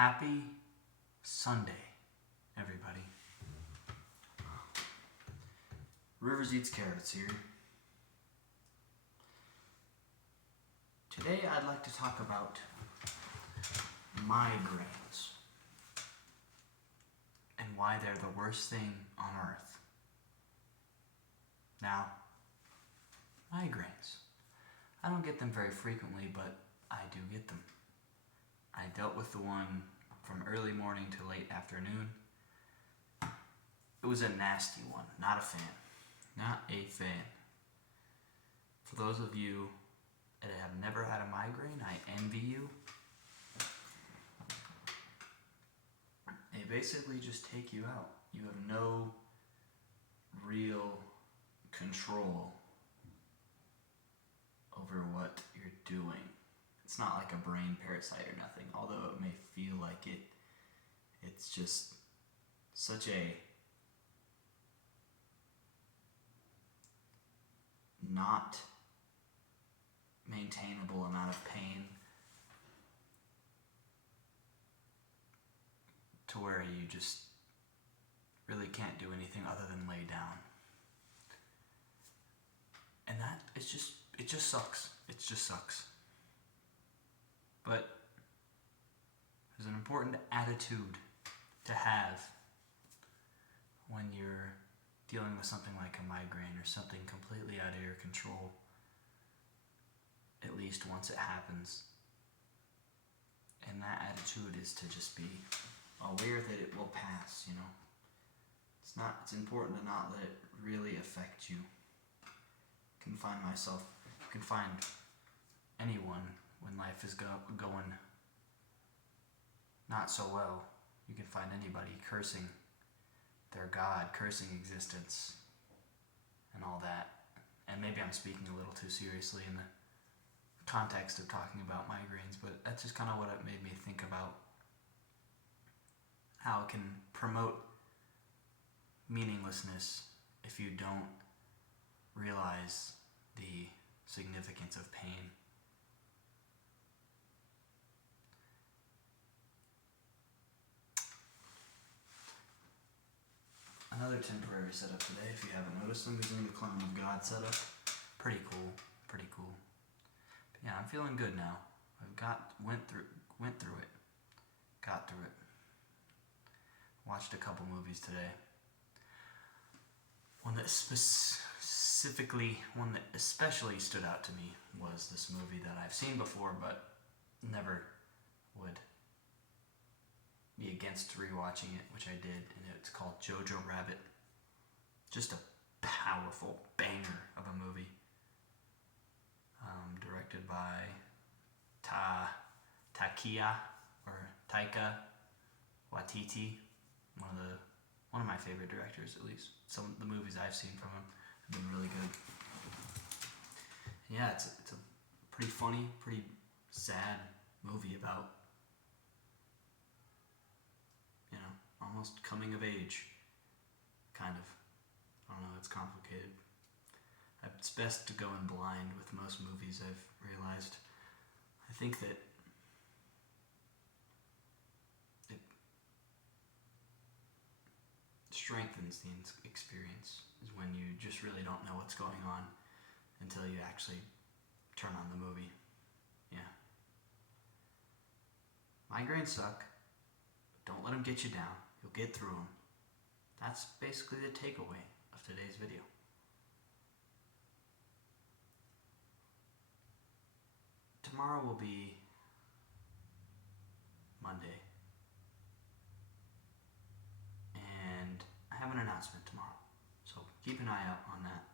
Happy Sunday, everybody. Rivers Eats Carrots here. Today I'd like to talk about migraines and why they're the worst thing on earth. Now, migraines. I don't get them very frequently, but I do get them. I dealt with the one from early morning to late afternoon. It was a nasty one, not a fan. Not a fan. For those of you that have never had a migraine, I envy you. They basically just take you out. You have no real control over what you're doing. It's not like a brain parasite or nothing, although it may feel like it. It's just such a not maintainable amount of pain to where you just really can't do anything other than lay down. And that it just sucks. It just sucks. But there's an important attitude to have when you're dealing with something like a migraine or something completely out of your control, at least once it happens. And that attitude is to just be aware that it will pass, you know. It's important to not let it really affect you. I can find anyone when life is going not so well. You can find anybody cursing their God, cursing existence, and all that. And maybe I'm speaking a little too seriously in the context of talking about migraines, but that's just kind of what it made me think about how it can promote meaninglessness if you don't realize the significance of pain. Another temporary setup today, if you haven't noticed, I'm using the Clown of God setup. Pretty cool. But yeah, I'm feeling good now. Went through it. Got through it. Watched a couple movies today. One that especially stood out to me was this movie that I've seen before, but never would be against rewatching it, which I did, and it's called Jojo Rabbit. Just a powerful banger of a movie. Directed by Taika Waititi, one of my favorite directors, at least. Some of the movies I've seen from him have been really good. Yeah, it's a pretty funny, pretty sad movie about, almost coming of age, kind of. I don't know, it's complicated. It's best to go in blind with most movies, I've realized. I think that it strengthens the experience is when you just really don't know what's going on until you actually turn on the movie. Yeah. Migraines suck. Don't let them get you down. You'll get through them. That's basically the takeaway of today's video. Tomorrow will be Monday. And I have an announcement tomorrow. So keep an eye out on that.